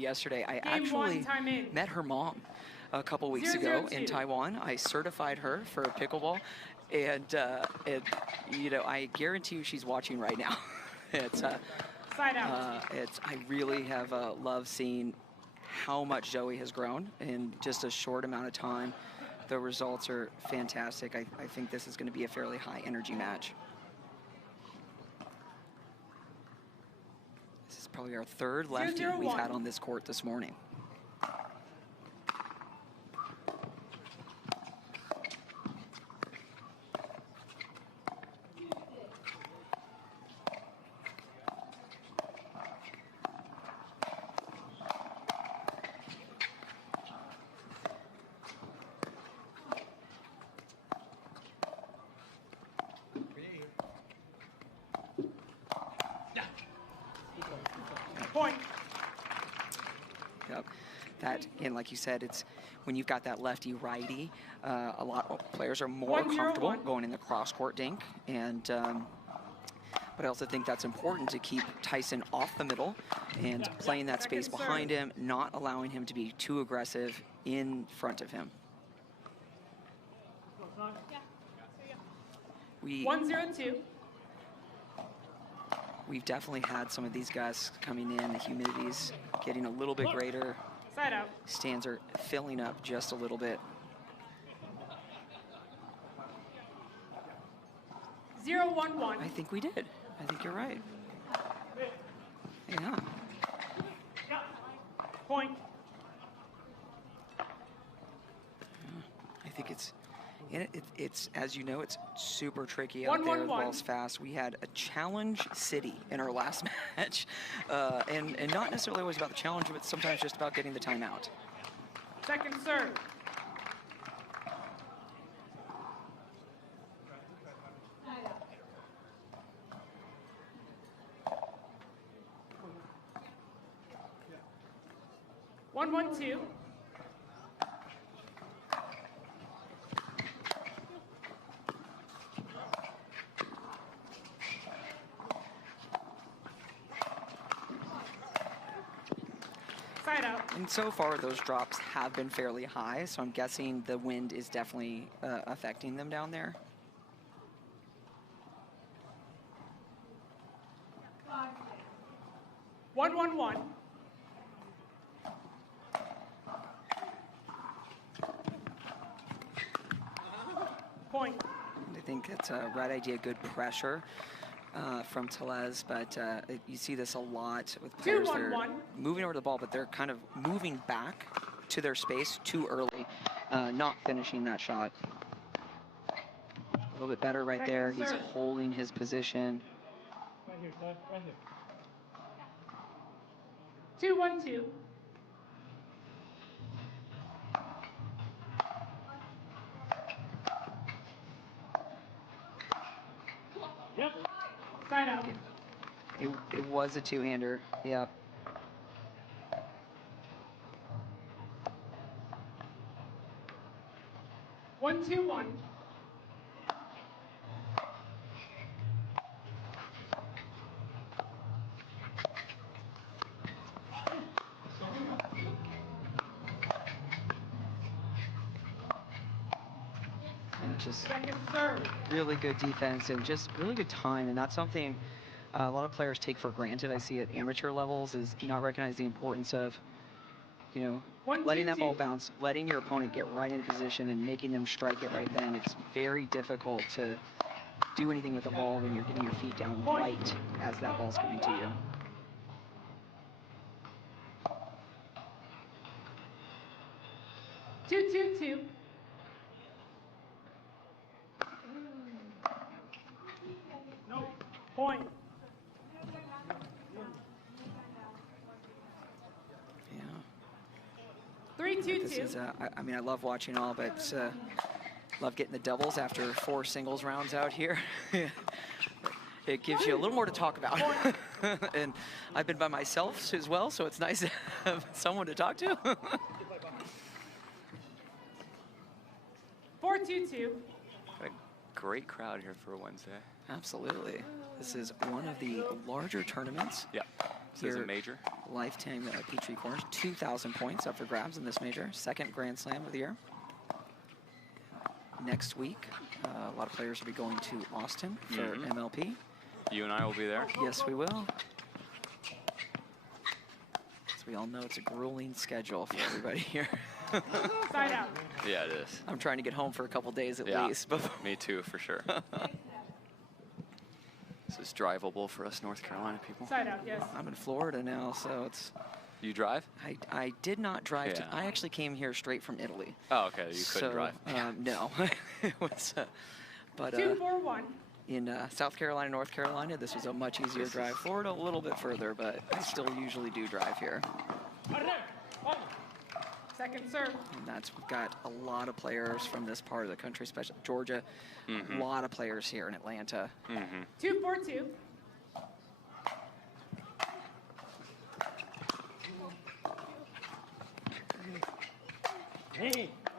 yesterday. I actually met her mom a couple weeks ago in Taiwan. I certified her for pickleball, and you know, I guarantee you she's watching right now. It's side out. I really have loved seeing how much Zoe has grown in just a short amount of time. The results are fantastic. I think this is going to be a fairly high energy match. This is probably our third lefty we've had on this court this morning. Point. Yep. That, and like you said, it's when you've got that lefty-righty, a lot of players are more comfortable going in the cross-court dink. And but I also think that's important to keep Tyson off the middle and playing that space behind him, not allowing him to be too aggressive in front of him. 1-0-2. We've definitely had some of these guys coming in, the humidity's getting a little bit greater. Side out. Stands are filling up just a little bit. 0-1-1. I think we did. I think you're right. Yeah. Point. I think it's as you know, it's super tricky out there. The ball's fast. We had a challenge city in our last match, and not necessarily always about the challenge, but sometimes just about getting the timeout. Second serve. One, 1-2. Side out. And so far, those drops have been fairly high, so I'm guessing the wind is definitely affecting them down there. One, 1-1. Point. I think it's a right idea, good pressure from Tellez, but you see this a lot with players that are moving over the ball, but they're kind of moving back to their space too early, not finishing that shot. A little bit better right there. He's holding his position. Right here, right here. 2-1-2. Yep. Side out. It was a two-hander. Yep. One, 2-1. Just really good defense and just really good time, and that's something a lot of players take for granted. I see at amateur levels is not recognizing the importance of, you know, letting that ball bounce, letting your opponent get right in position and making them strike it right then. It's very difficult to do anything with the ball when you're getting your feet down right as that ball's coming to you. Two. No. Point. Yeah. 3-2-2. This is, I mean, I love watching all, but love getting the doubles after 4 singles rounds out here. It gives you a little more to talk about. And I've been by myself as well, so it's nice to have someone to talk to. 4-2-2. A great crowd here for a Wednesday. Absolutely. This is one of the larger tournaments. Yeah. This is a major. Lifetime Petrie Corners, 2,000 points up for grabs in this major. Second Grand Slam of the year. Next week, a lot of players will be going to Austin for MLP. You and I will be there. Yes, we will. As we all know, it's a grueling schedule for everybody here. Side out. Yeah, it is. I'm trying to get home for a couple days at least. Me too, for sure. This is drivable for us North Carolina people. Side out, yes. I'm in Florida now, so it's... You drive? I did not drive. Yeah. I actually came here straight from Italy. Oh, okay. You couldn't drive. No. It was, but 2-4-1. in South Carolina, North Carolina, this was a much easier drive. Florida, a little bit further, but I still usually do drive here. Second serve. And we've got a lot of players from this part of the country, especially Georgia. A lot of players here in Atlanta. 2-4-2.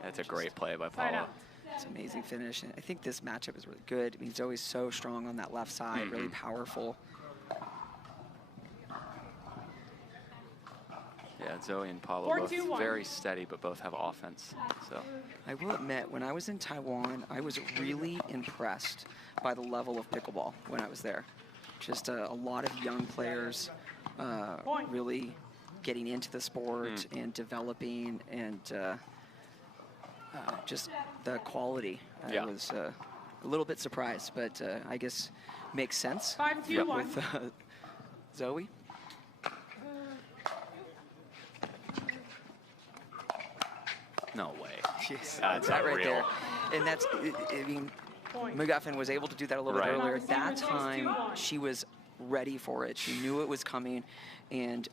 That's a great play by Side Pablo. out. It's an amazing finish. And I think this matchup is really good. I mean, he's always so strong on that left side, really powerful. Yeah, Zoe and Pablo 4-2-1. both very steady, but both have offense. So I will admit, when I was in Taiwan, I was really impressed by the level of pickleball when I was there. Just a lot of young players really getting into the sport and developing, and just the quality. I was a little bit surprised, but I guess makes sense 5-2-1. with Zoe. no way. Yes, That's that right unreal. there. And that's, I mean, Point. McGuffin was able to do that a little bit Right. earlier. That Receiver time, 6-2-1. she was ready for it. She knew it was coming, and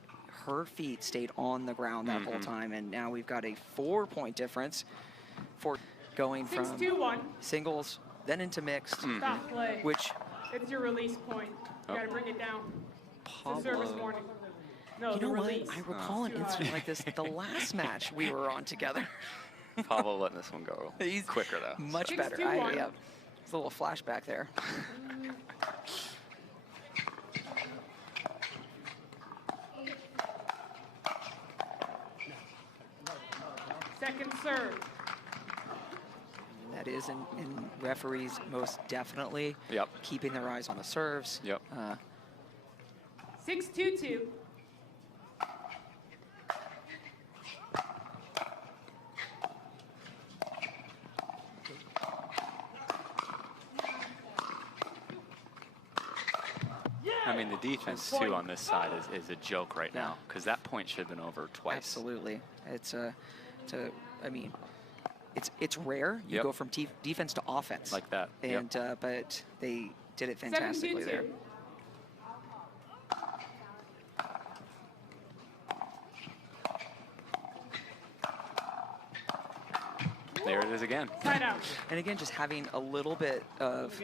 her feet stayed on the ground that whole time. And now we've got a 4-point difference for going from 6-2-1. singles, then into mixed, Stop play. which It's your release point. You gotta bring it down. It's a service Pablo... warning. No, You the know what? release. I recall an Too high. incident like this the last match we were on together. Pablo letting this one go He's quicker, though. Much 6-2-1. better. Yeah, it's a little flashback there. Second serve. That is in referees most definitely Yep. keeping their eyes on the serves. Yep. 6-2-2. I mean, the defense, too, on this side is a joke right now, because that point should have been over twice. Absolutely. I mean, it's rare you Yep. go from defense to offense. Like that. Yep. And but they did it fantastically 7-2-2. there. There it is again. Side out. And again, just having a little bit of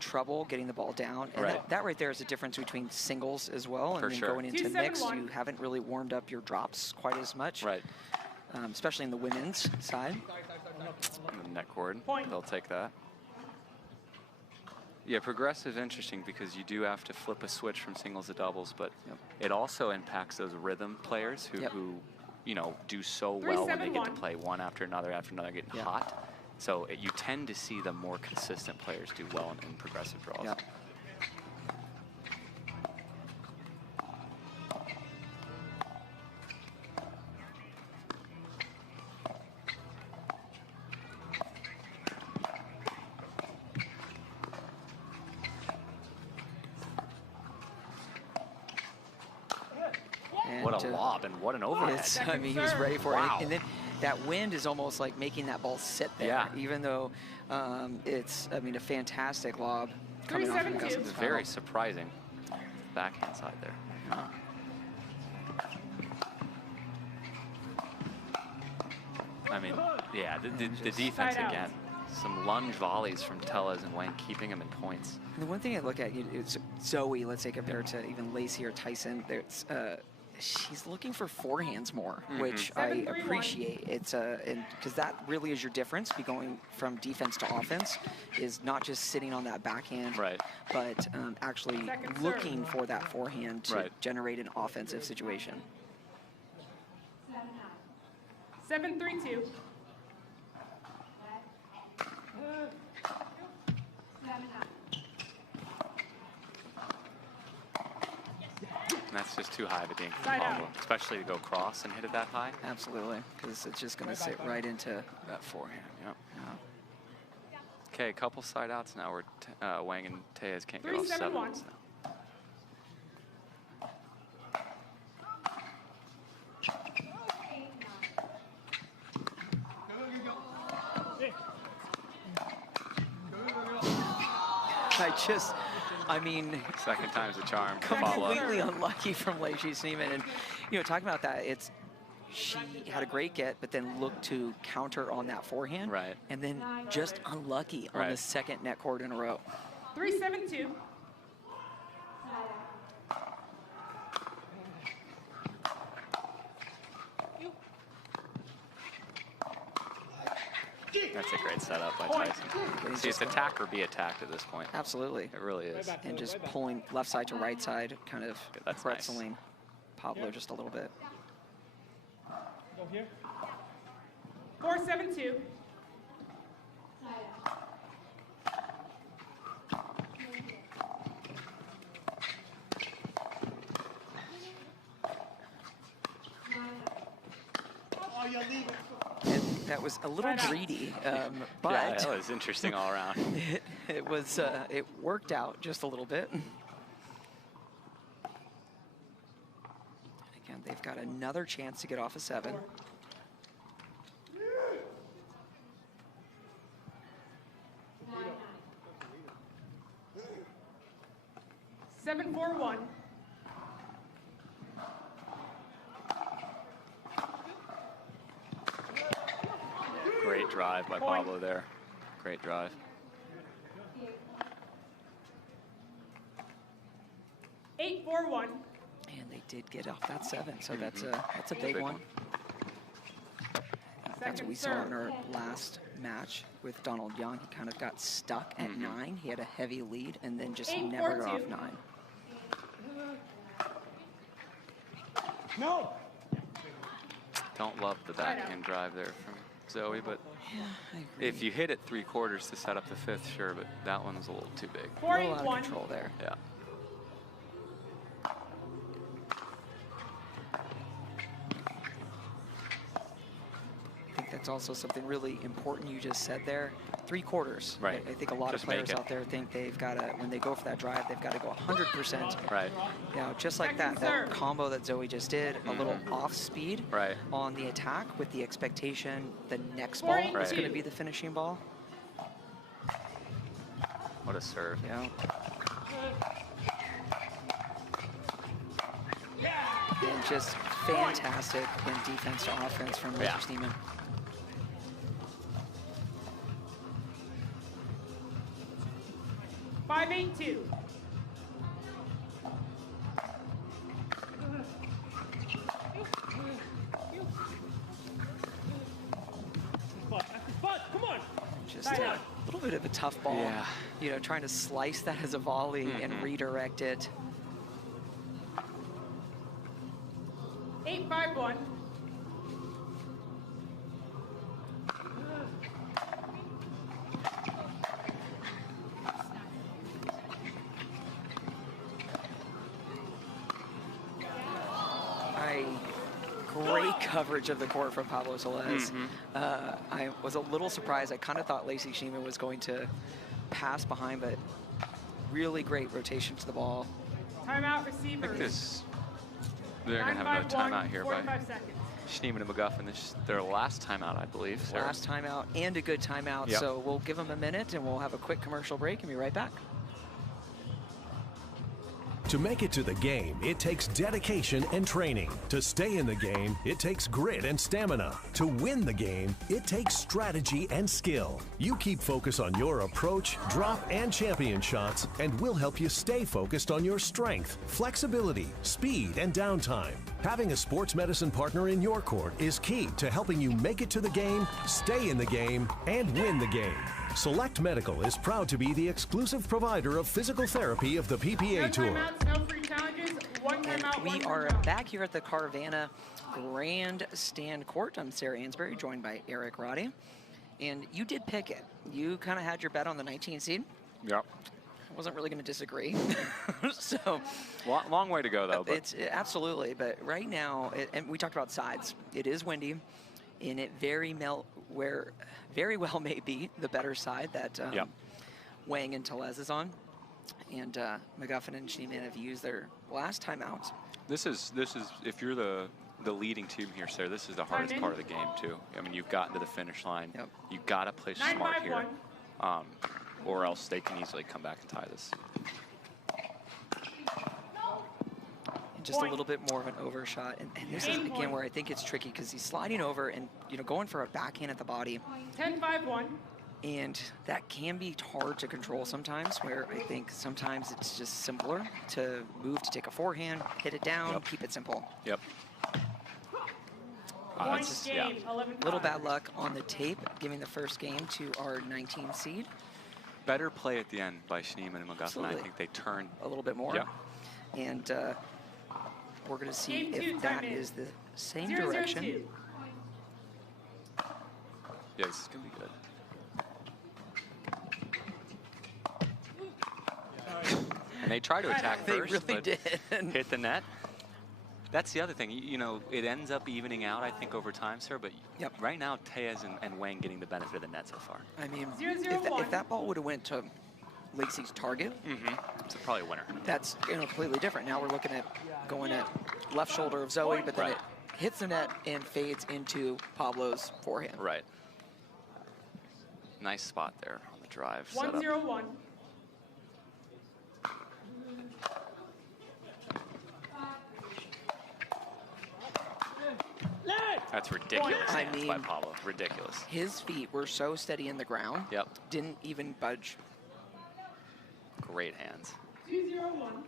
trouble getting the ball down. And Right. that right there is the difference between singles as well. For And then sure. going into mixed, 2-7-1. you haven't really warmed up your drops quite as much. Right. Especially in the women's side. And the net cord. Point. They'll take that. Yeah, progressive is interesting because you do have to flip a switch from singles to doubles, but it also impacts those rhythm players who you know, do so well when they get to 3-7-1. play one after another getting hot. So you tend to see the more consistent players do well in progressive draws. Yep. What a lob and what an overhead. I mean, he was ready for Wow. it. And then that wind is almost like making that ball sit there. Yeah. Even though it's, I mean, a fantastic lob coming off from 3-7-2. Augustin's It's very foul. surprising backhand side there. I mean, yeah, the defense Side out. again. Some lunge volleys from Tellez and Wang keeping him in points. And the one thing I look at is Zoe, let's say, compared to even Lacy or Tyson, there's she's looking for forehands more, which I appreciate. It's because that really is your difference. Be going from defense to offense is not just sitting on that backhand, but actually looking for that forehand to generate an offensive situation. 7-3-2. And that's just too high of a dink for Pablo, especially to go cross and hit it that high. Absolutely, because it's just going to sit right into that forehand. Yep. Okay, a couple side outs now where Wang and Tellez can't get off 7 now. I mean, second time's a charm. Completely unlucky from Lacy Schneemann, and talking about that, she had a great get, but then looked to counter on that forehand, and then just unlucky on the second net cord in a row. 3-7-2. That's a great setup by Tyson. See, it's attack or be attacked at this point. Absolutely. It really is. And just pulling left side to right side, kind of pretzeling Pablo just a little bit. 4-7-2. And that was a little greedy, but yeah, that was interesting all around. it worked out just a little bit. And again, they've got another chance to get off a 7. Seven, 4-1. Great drive by Pablo there. Great drive. Eight, 4-1. And they did get off that 7, so that's a big one. That's what we saw in our last match with Donald Young. He kind of got stuck at 9. He had a heavy lead and then just never got off 9. No. Don't love the backhand drive there from Zoe, but if you hit it 3/4 to set up the 5th, sure, but that one was a little too big. 4-8-1. A little out of control there. Yeah. I think that's also something really important you just said there. 3/4. Right. I think a lot of players out there think they've got to, when they go for that drive, they've got to go 100%. Right. Just like that combo that Zoe just did, a little off speed on the attack with the expectation the next ball is going to be the finishing ball. What a serve. Yeah. And just fantastic in defense to offense from Lacy Schneemann. Five, 8-2. Come on. Just a little bit of a tough ball. Yeah. Trying to slice that as a volley and redirect it. 8-5-1. Great coverage of the court from Pablo Tellez. I was a little surprised. I kind of thought Lacy Schneemann was going to pass behind, but really great rotation to the ball. Timeout, receiver. They're going to have another timeout here by seconds. Schneemann and McGuffin. This is their last timeout, I believe. Last timeout and a good timeout. So we'll give them a minute and we'll have a quick commercial break and be right back. To make it to the game, it takes dedication and training. To stay in the game, it takes grit and stamina. To win the game, it takes strategy and skill. You keep focus on your approach, drop, and champion shots, and we'll help you stay focused on your strength, flexibility, speed, and downtime. Having a sports medicine partner in your court is key to helping you make it to the game, stay in the game, and win the game. Select Medical is proud to be the exclusive provider of physical therapy of the PPA Tour. No timeouts, no free challenges, one timeout, We one are timeout. back here at the Carvana Grandstand Court. I'm Sarah Ansbury, joined by Eric Roddy. And you did pick it. You kind of had your bet on the 19 seed. Yep. I wasn't really going to disagree. So Long way to go, though. But it's absolutely. But right now, and we talked about sides. It is windy, and it very well may be the better side that Wang and Tellez is on. And McGuffin and Schneemann have used their last timeouts. this is if you're the leading team here, Sarah, this is the hardest part of the game too. I mean, you've gotten to the finish line. Yep. You got to play smart here, 9-5-1. or else they can easily come back and tie this. And just Point. a little bit more of an overshot. And this is, Game again, point. where I think it's tricky because he's sliding over and, going for a backhand at the body. 10-5-1. And that can be hard to control sometimes, where I think sometimes it's just simpler to move to take a forehand, hit it down, keep it simple. Yep. Point It's just, game, 11-5. Little bad luck on the tape, giving the first game to our 19 seed. Better play at the end by Schneemann and McGuffin. Absolutely. I think they turn A little bit more. Yeah. And we're going to see Game two, if that time in. is the same 0-0-2. direction. Yeah, this is gonna be good. And they try to attack They first, really but did. hit the net. That's the other thing. It ends up evening out, I think, over time, sir. But right now, Tellez and Wang getting the benefit of the net so far. I mean, 0-0-1. if that ball would have went to Lacy's target, It's probably a winner. that's completely different. Now we're looking at going at left shoulder of Zoe, but then Right. it hits the net and fades into Pablo's forehand. Right. Nice spot there on the drive. setup. 1-0-1. That's ridiculous I hands by mean- Pablo. Ridiculous. His feet were so steady in the ground, Yep. didn't even budge. Great hands. 2-0-1.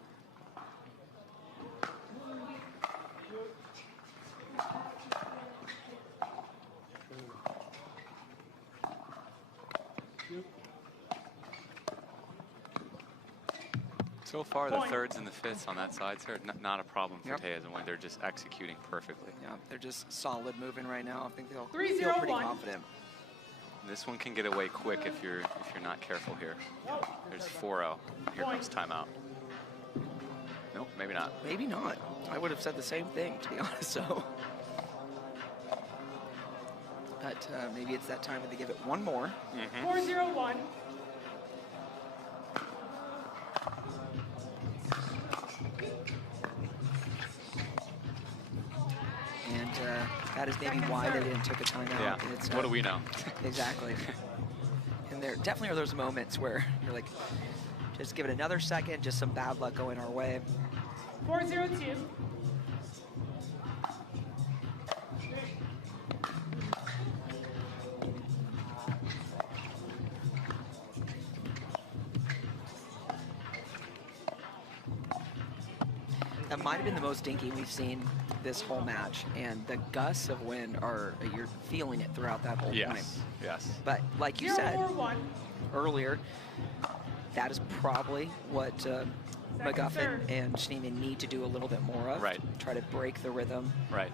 So far, the Point. thirds and the fifths on that side, sir, not a problem for Yep. Tellez and Wang. They're just executing perfectly. Yeah, they're just solid moving right now. I think they'll 3-0-1. feel pretty confident. This one can get away quick if you're not careful here. There's 4-0. Here comes timeout. Nope, maybe not. Maybe not. I would have said the same thing, to be honest. So, but maybe it's that time to give it one more. 4-0-1. And that is maybe Second why they serve. didn't take a timeout. Yeah. It's, What do we know? Exactly. And there definitely are those moments where you're like, just give it another second, just some bad luck going our way. 4-0-2. That might have been the most dinky we've seen this whole match, and the gusts of wind are, you're feeling it throughout that whole point. Yes, yes. But like you said 0-4-1. earlier, that is probably what McGuffin serve. and Schneemann need to do a little bit more of. Right. Try to break the rhythm. Right.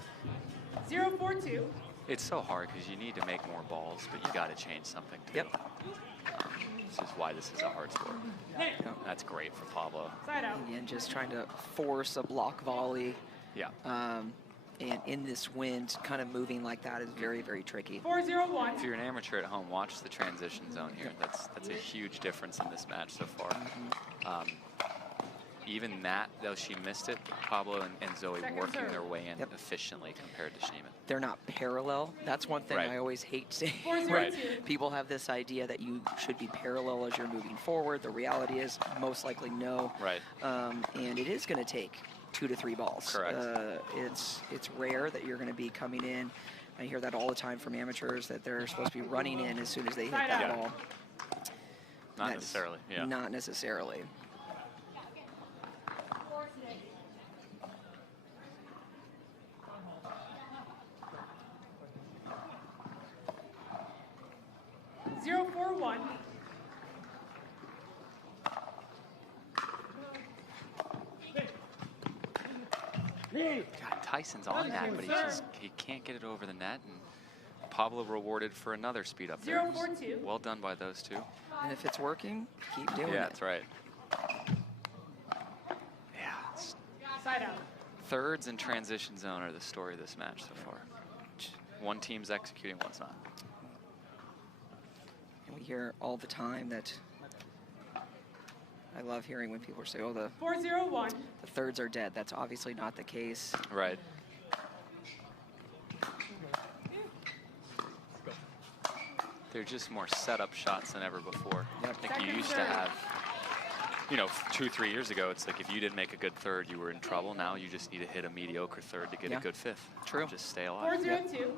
0-4-2. It's so hard because you need to make more balls, but you got to change something too. Yep. This is why this is a hard sport. Hit. That's great for Pablo. Side out. Again, just trying to force a block volley. Yeah. And in this wind, kind of moving like that is very, very tricky. 4-0-1. If you're an amateur at home, watch the transition zone here. That's a huge difference in this match so far. Even that, though she missed it, Pablo and Zoe Second working serve. their way in Yep. efficiently compared to Schneemann. They're not parallel. That's one thing Right. I always hate saying. 4-0-2. Right. People have this idea that you should be parallel as you're moving forward. The reality is most likely no. Right. And it is going to take 2 to 3 balls. Correct. It's rare that you're going to be coming in. I hear that all the time from amateurs, that they're supposed to be running in as soon as they hit Side that out. ball. Not That's necessarily. Yeah. Not necessarily. 1-4-1. God, Tyson's on that, but he can't get it over the net. And Pablo rewarded for another speed up there. 0-4-2. Well done by those two. And if it's working, keep doing it. Yeah, that's right. Yeah, Side out. thirds and transition zone are the story of this match so far. One team's executing, one's not. And we hear all the time that I love hearing when people say, oh, the 4-0-1. thirds are dead. That's obviously not the case. Right. They're just more setup shots than ever before. Yep. I think you used to have, you know, 2-3 years ago, it's like if you didn't make a good third, you were in trouble. Now you just need to hit a mediocre third to get a good fifth. True. Just stay alive. 4-0-2.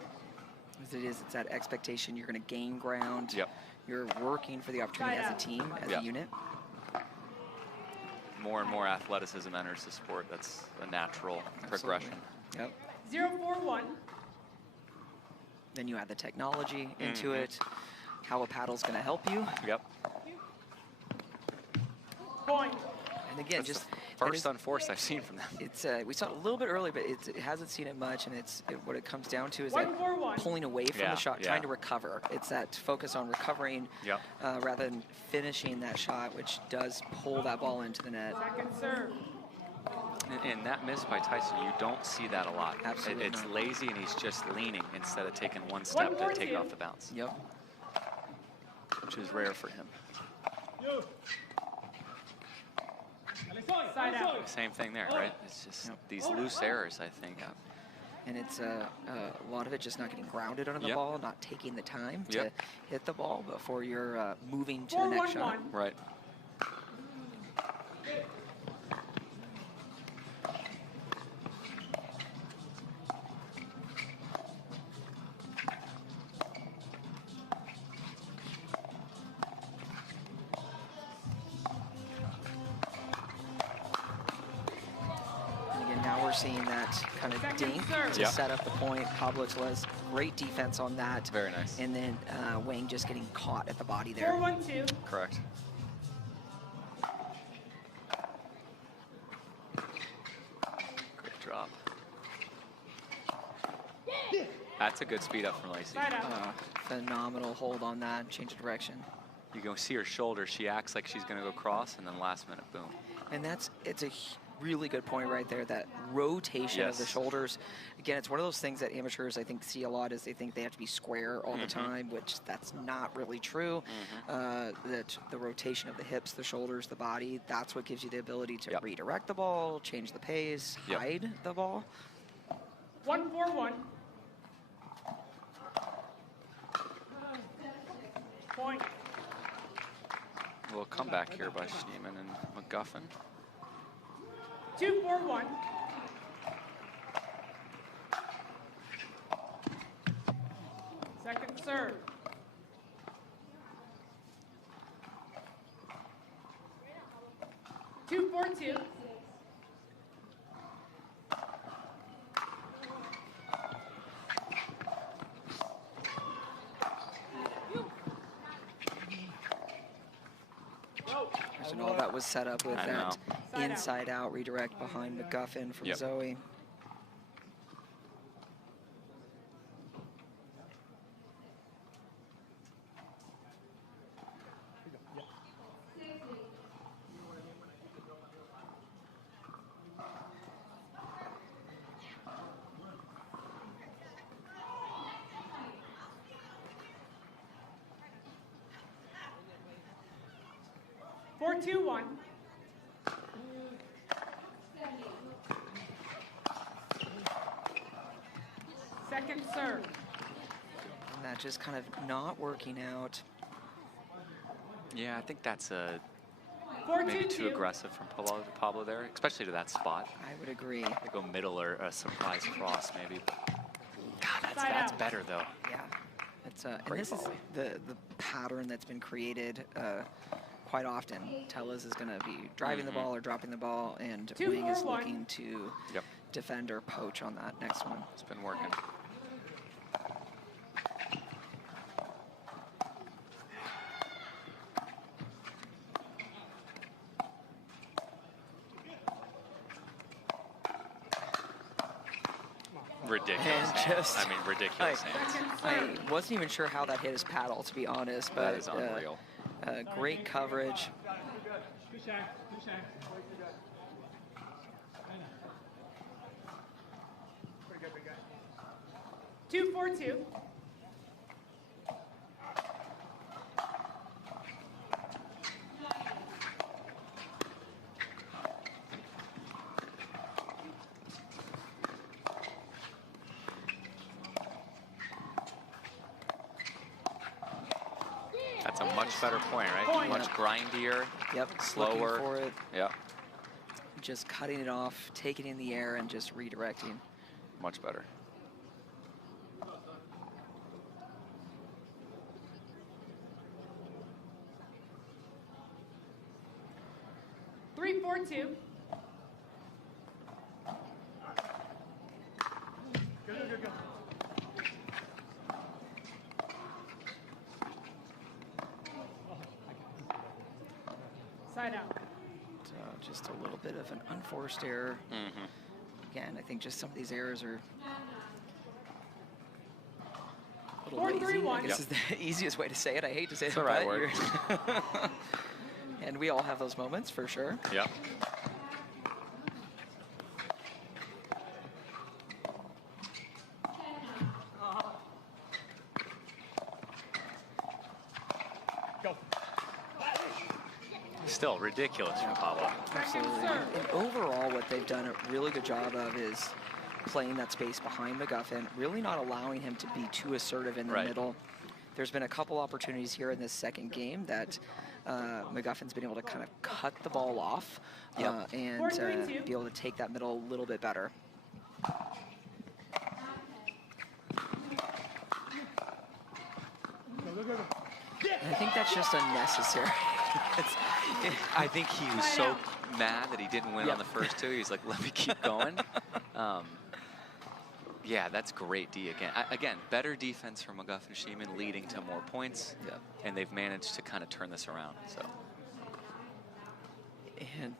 As it is, it's that expectation you're going to gain ground. Yep. You're working for the opportunity as a team, as a unit. More and more athleticism enters the sport. That's a natural progression. Yep. 0-4-1. Then you add the technology into it, how a paddle's going to help you. Yep. Point. And again, That's just the first unforced I've seen from them. it's we saw it a little bit early, but it hasn't seen it much, and what it comes down to is that 1-4-1. pulling away from the shot, trying to recover. It's that focus on recovering rather than finishing that shot, which does pull that ball into the net. Second serve. And that miss by Tyson, you don't see that a lot. Absolutely It's not. lazy, and he's just leaning instead of taking one step to take it off the bounce. Yep. Which is rare for him. Side out. Same thing there, right? It's just these loose errors, I think. And it's a lot of it just not getting grounded under the Yep. ball, not taking the time to Yep. hit the ball before you're moving to the next shot. 4-1-1. Right. And again, now we're seeing that kind of Second dink serve. to Yep. set up the point. Pablo Tellez, great defense on that. Very nice. And then Wang just getting caught at the body there. 4-1-2. Correct. Great drop. That's a good speed up from Lacy. Side out. Phenomenal hold on that, change of direction. You go see her shoulder, she acts like she's going to go cross, and then last minute, boom. And it's a really good point right there, that rotation of the Yes. shoulders. Again, it's one of those things that amateurs, I think, see a lot, is they think they have to be square all the time, which that's not really true. That the rotation of the hips, the shoulders, the body, that's what gives you the ability to redirect the ball, change the pace, hide the ball. 1-4-1. Point. A little comeback here by Schneemann and McGuffin. 2-4-1. Second serve. Two, 4-2. And all that was set up with I that know. inside out redirect behind McGuffin from Zoe. Four, 2-1. Second serve. And that just kind of not working out. Yeah, I think that's a 4-2-2. maybe too aggressive from Pablo there, especially to that spot. I would agree. They go middle or a surprise cross, maybe. God, Side that's out. better, though. Yeah. It's and Great this is volley. the pattern that's been created quite often. Tellez is going to be driving the ball or dropping the ball, and 2, Wang is 4, 1. looking to defend or poach on that next one. It's been working. ridiculous And hands. I mean, ridiculous hands. I wasn't even sure how that hit his paddle, to be honest. But That is unreal. Great coverage. Good shot. Good shot. 2-4-2. That's a much better point, right? Point. Much grindier. Yep. Slower. Looking for it. Yeah. Just cutting it off, taking it in the air, and just redirecting. Much better. 3-4-2. Side out. Just a little bit of an unforced error. Mm-hmm. Again, I think just some of these errors are a little lazy. 4-3-1. I guess is the easiest way to say it. I hate to say It's it, the right but word. you're- and we all have those moments for sure. Yep. Still ridiculous from Pablo. Absolutely. And overall, what they've done a really good job of is playing that space behind McGuffin, really not allowing him to be too assertive in the Right. middle. There's been a couple opportunities here in this second game that McGuffin's been able to kind of cut the ball off Yep. and 4-3-2. be able to take that middle a little bit better. And I think that's just unnecessary. I think he was so mad that he didn't win Yep. on the first two. He's like, let me keep going. Yeah, that's great D again. Again, better defense from McGuffin Schneemann leading to more points. Yep. And they've managed to kind of turn this around. So And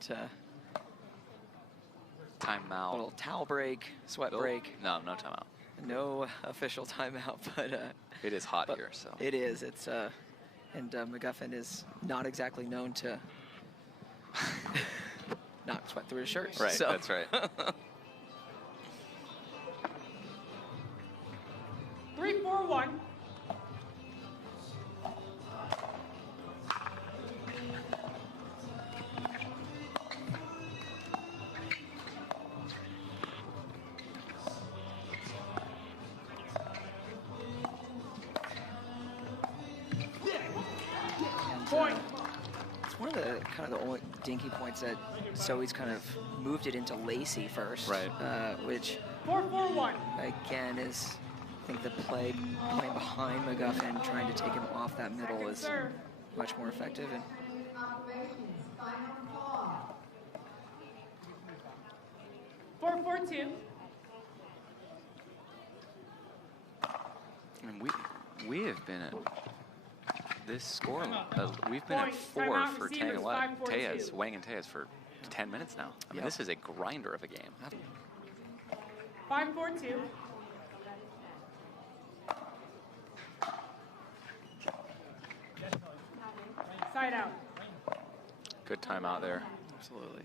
timeout. little towel break, sweat Oh, break. No, no timeout. No official timeout, but It is hot but here, so. it is. It's and McGuffin is not exactly known to not sweat through his shirt. Right, so. that's right. 3-4-1. And, Point. it's one of the kind of the only dinky points that Zoe's kind of moved it into Lacy first, Right. Which 4-4-1. again is, I think the playing behind McGuffin, trying to take him off that middle Second is serve. much more effective. And 4-4-2. And we have been at this score. We've been Point. at 4 Timeout. for Receivers, 5-4-2. Tellez, Wang and Tellez for 10 minutes now. I mean, Yep. this is a grinder of a game. 5-4-2. Side out. Good timeout there. absolutely.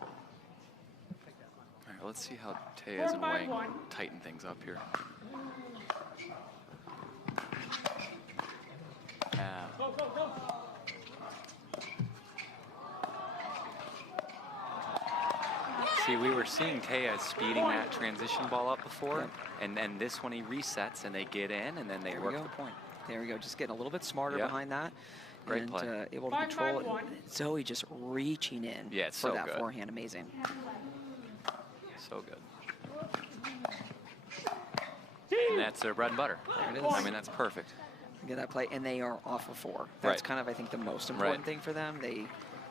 All right, let's see how Tellez and Wang 4-5-1. tighten things up here. Go, go, go. See, we were seeing Tellez speeding that transition ball up before, and then this one he resets and they get in and then they There we work go. the point. There we go. Just getting a little bit smarter Yeah. behind that. Great and, play. Able to control it. 5-5-1. Zoe just reaching in Yeah, it's for so that good. forehand. Amazing. So good. And that's their bread and butter. There it is. I mean, that's perfect. Get that play, and they are off of 4. That's Right. kind of, I think, the most important Right. thing for them. They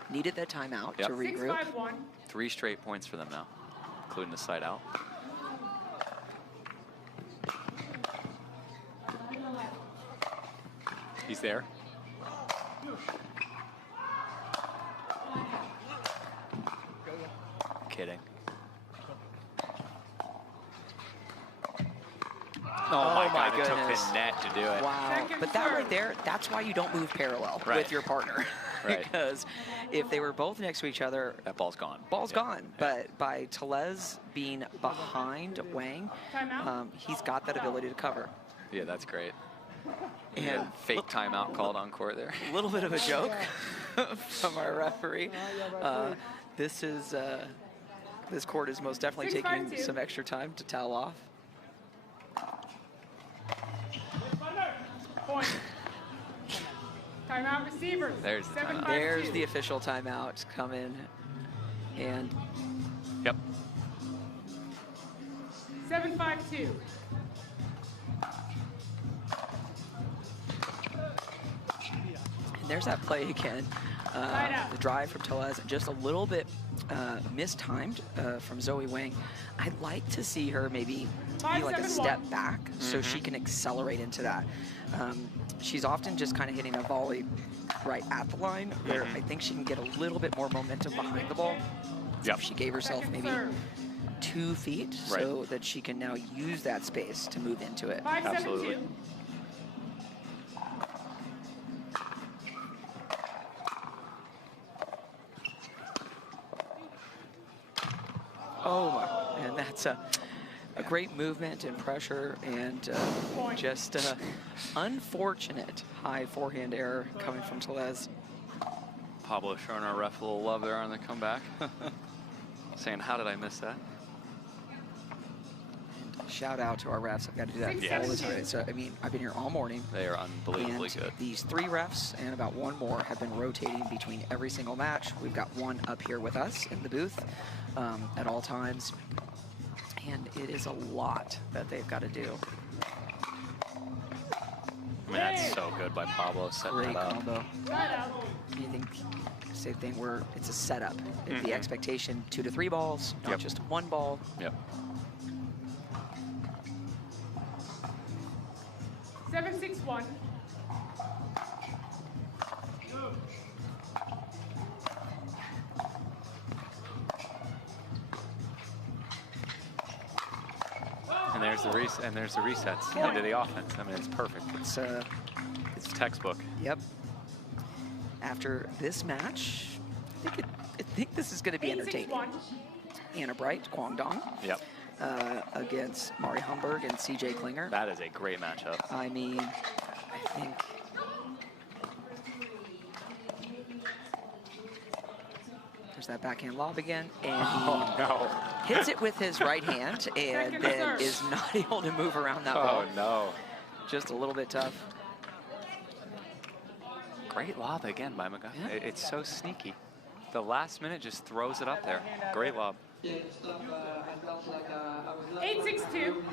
needed that timeout Yep. to regroup. 6-5-1. 3 straight points for them now, including the side out. He's there. Kidding. Oh my God, it took goodness. the net to do it. Wow. Second But that serve. right there, that's why you don't move parallel Right. with your partner. Right. Because if they were both next to each other, That ball's gone. ball's Yeah. gone. But by Tellez being behind Wang, Timeout. he's got that ability to cover. Yeah, that's great. And Yeah, fake timeout called on court there. a little bit of a joke from our referee. This court is most definitely taking 6-5-2. some extra time to towel off. Point. Timeout receivers. There's the timeout. There's the official timeout coming. And Yep. 7-5-2. And there's that play again. Side out. The drive from Tellez, just a little bit mistimed from Zoe Wang. I'd like to see her maybe be like a 5-7-1. step back so she can accelerate into that. She's often just kind of hitting a volley right at the line, where I think she can get a little bit more momentum behind the ball. Yep. If she gave herself Second maybe serve. 2 feet so that she can now use that space to move into it. 5-7-2. Absolutely. Oh, my. And that's a great movement and pressure and just unfortunate high forehand error coming from Tellez. Pablo showing our ref a little love there on the comeback. Saying, how did I miss that? Shout out to our refs. I've got to do that Yes. all the time. So, I mean, I've been here all morning. They are unbelievably And good. these 3 refs and about 1 more have been rotating between every single match. We've got 1 up here with us in the booth at all times. And it is a lot that they've got to do. I mean, that's so good by Pablo setting Great that up. combo. Side out. I think same thing where it's a setup. The expectation 2 to 3 balls, not Yep. just 1 ball. Yep. 7-6-1. And there's the resets Yeah. into the offense. I mean, it's perfect. It's textbook. Yep. After this match, I think this is going to be entertaining. 8-6-1. Anna Bright, Guangdong, Yep. against Mari Humberg and CJ Klinger. That is a great matchup. I mean, I think there's that backhand lob again, and he No. hits it with his right hand, and Second then serve. is not able to move around that Oh, ball. no. Just a little bit tough. Great lob again by McGuffin. Yeah. It's so sneaky. The last minute just throws it up there. Great lob. 8-6-2.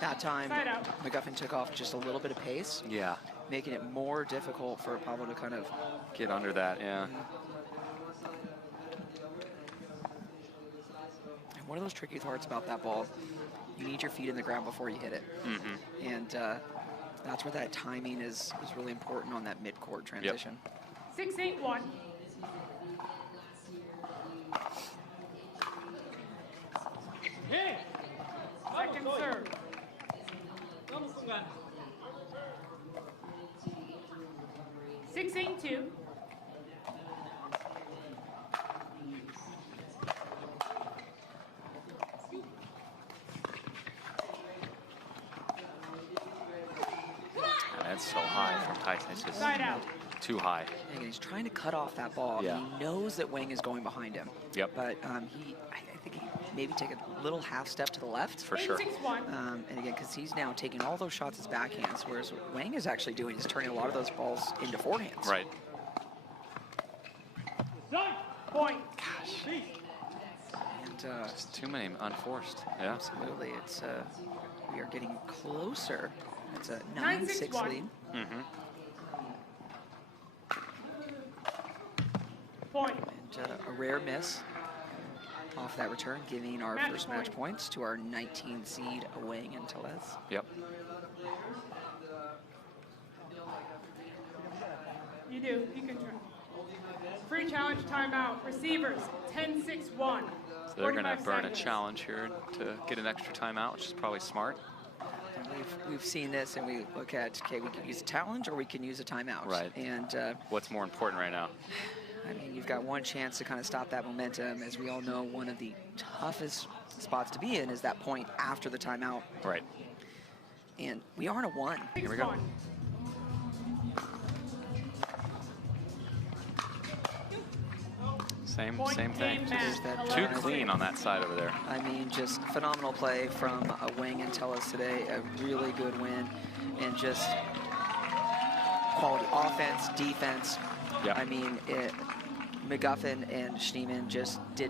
That time, Side out. McGuffin took off just a little bit of pace, Yeah. making it more difficult for Pablo to kind of Get under that, yeah. And one of those tricky parts about that ball, you need your feet in the ground before you hit it. And that's where that timing is really important on that mid-court transition. 6-8-1. Second serve. 6-8-2. And that's so high from Tyson. It's just Side out. too high. And he's trying to cut off that ball. Yeah. He knows that Wang is going behind him. Yep. But I think he maybe take a little half step to the left. For sure. 8-6-1. And again, because he's now taking all those shots as backhands, whereas what Wang is actually doing is turning a lot of those balls into forehands. Right. Point. And Just too many unforced. Yeah. absolutely, it's we are getting closer. It's a 9-6-1. 9-6 lead. Mm-hmm. Point. And a rare miss off that return, giving our Match first point. match points to our 19 seed Wang and Tellez. Yep. You do. You can try. Free challenge timeout. Receivers, 10-6-1. So they're going to 45 burn seconds. a challenge here to get an extra timeout, which is probably smart. We've seen this, and we look at, okay, we can use a challenge or we can use a timeout. Right. And What's more important right now? I mean, you've got one chance to kind of stop that momentum. As we all know, one of the toughest spots to be in is that point after the timeout. Right. And we are in a 1. Here we go. Same thing. Just that, Too clean on that side over there. I mean, just phenomenal play from Wang and Tellez today. A really good win, and just quality offense, defense. Yeah. I mean, McGuffin and Schneemann just did